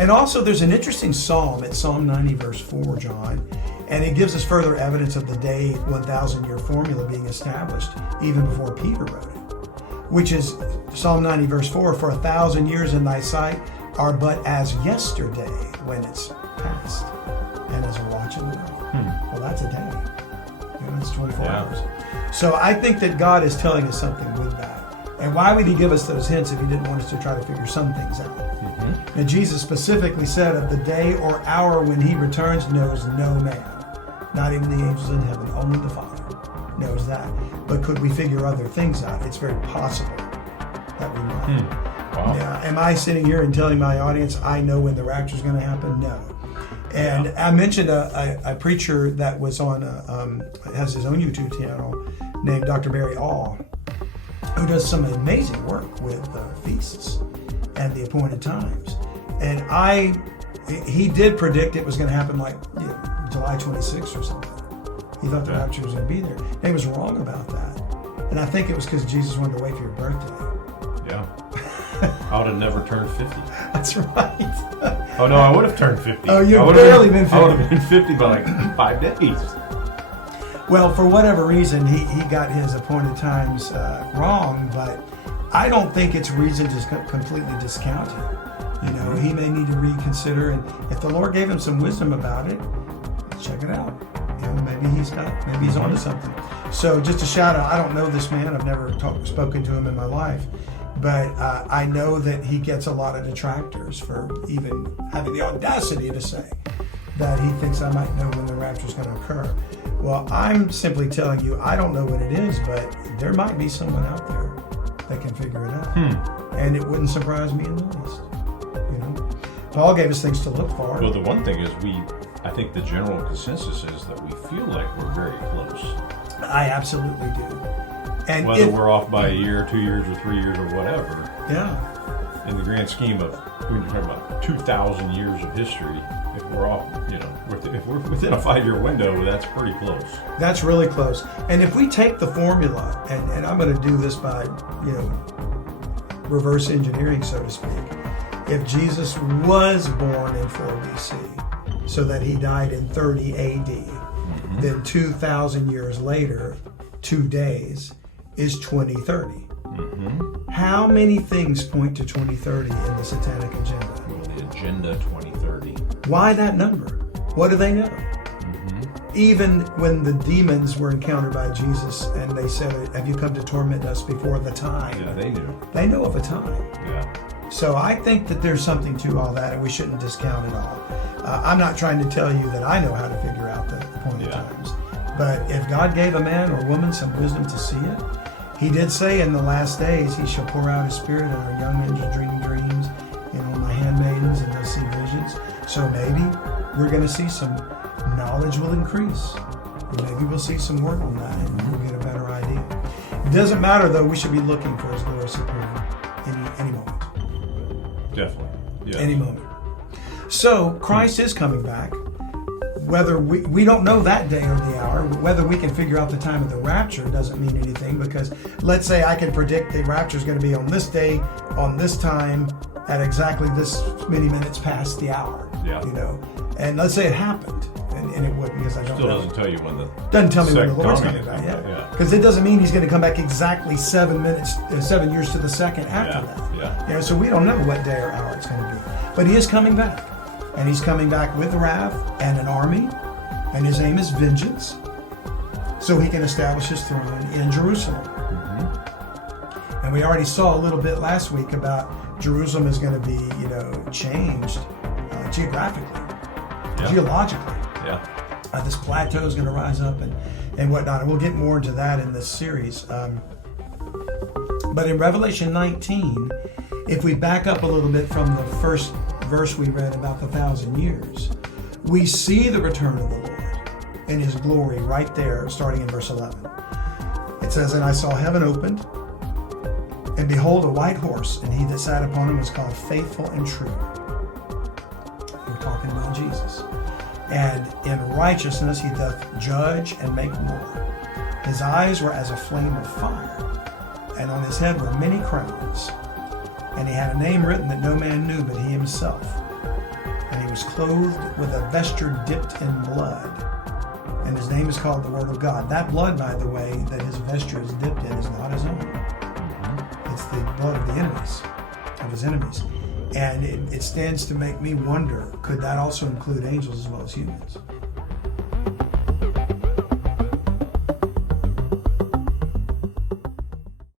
And also there's an interesting psalm. It's Psalm 90 verse 4, John. And it gives us further evidence of the day 1,000-year formula being established even before Peter wrote it. Which is Psalm 90 verse 4, for 1,000 years in thy sight are but as yesterday when it's past. And as a watch in the night. Well, that's a day. It's 24 hours. So I think that God is telling us something with that. And why would he give us those hints if he didn't want us to try to figure some things out? And Jesus specifically said of the day or hour when he returns knows no man. Not even the angels in heaven, only the Father knows that. But could we figure other things out? It's very possible that we might. Wow. Yeah. Am I sitting here and telling my audience I know when the rapture is going to happen? No. And I mentioned a preacher that was on, has his own YouTube channel named Dr. Barry All, who does some amazing work with feasts and the appointed times. And he did predict it was going to happen like July 26th or something. He thought the rapture was going to be there. And he was wrong about that. And I think it was because Jesus wanted to wait for your birthday. Yeah. I would have never turned 50. That's right. Oh no, I would have turned 50. Oh, you've barely been 50. I would have been 50 by like 5 days. Well, for whatever reason, he got his appointed times wrong, but I don't think it's reason to completely discount it. You know, he may need to reconsider, and if the Lord gave him some wisdom about it, check it out. You know, maybe he's onto something. So just a shout out, I don't know this man, I've never spoken to him in my life, but I know that he gets a lot of detractors for even having the audacity to say that he thinks I might know when the rapture is going to occur. Well, I'm simply telling you, I don't know what it is, but there might be someone out there that can figure it out. And it wouldn't surprise me in the least. You know, Paul gave us things to look for. Well, the one thing is I think the general consensus is that we feel like we're very close. I absolutely do. And whether we're off by a year, 2 years, or 3 years, or whatever. Yeah. In the grand scheme of, when you're talking about 2,000 years of history, if we're off, if we're within a 5-year window, that's pretty close. That's really close. And if we take the formula, and I'm going to do this by, reverse engineering, so to speak. If Jesus was born in 4 BC, so that he died in 30 AD, then 2,000 years later, 2 days, is 2030. How many things point to 2030 in the Satanic agenda? Well, the agenda 2030. Why that number? What do they know? Even when the demons were encountered by Jesus and they said, have you come to torment us before the time? Yeah, they knew. They know of a time. Yeah. So I think that there's something to all that, and we shouldn't discount it all. I'm not trying to tell you that I know how to figure out the appointed times. But if God gave a man or woman some wisdom to see it, he did say in the last days, he shall pour out his spirit on our young men to dream dreams, and on my handmaidens, and they'll see visions. So maybe we're going to see some knowledge will increase. Maybe we'll see some work on that, and we'll get a better idea. It doesn't matter, though. We should be looking for his glorious appearing any moment. Definitely. Yeah. Any moment. So Christ is coming back. Whether we don't know that day or the hour, whether we can figure out the time of the rapture doesn't mean anything, because let's say I can predict the rapture is going to be on this day, on this time, at exactly this many minutes past the hour. Yeah. And let's say it happened, and it wouldn't, because I don't know. Still doesn't tell you when the doesn't tell me when the second Lord's coming coming back. Yeah. Because it doesn't mean he's going to come back exactly 7 years to the second after that. Yeah. So we don't know what day or hour it's going to be, but he is coming back. And he's coming back with wrath and an army, and his aim is vengeance, so he can establish his throne in Jerusalem. And we already saw a little bit last week about Jerusalem is going to be, changed geographically, geologically. Yeah. This plateau is going to rise up and whatnot, and we'll get more into that in this series. But in Revelation 19, if we back up a little bit from the first verse we read about the 1,000 years, we see the return of the Lord in his glory right there, starting in verse 11. It says, and I saw heaven opened, and behold, a white horse, and he that sat upon him was called Faithful and True. We're talking about Jesus. And in righteousness he doth judge and make war. His eyes were as a flame of fire, and on his head were many crowns. And he had a name written that no man knew but he himself. he was clothed with a vesture dipped in blood. And his name is called the Word of God. That blood, by the way, that his vesture is dipped in is not his own. It's the blood of the enemies, of his enemies. And it stands to make me wonder, could that also include angels as well as humans?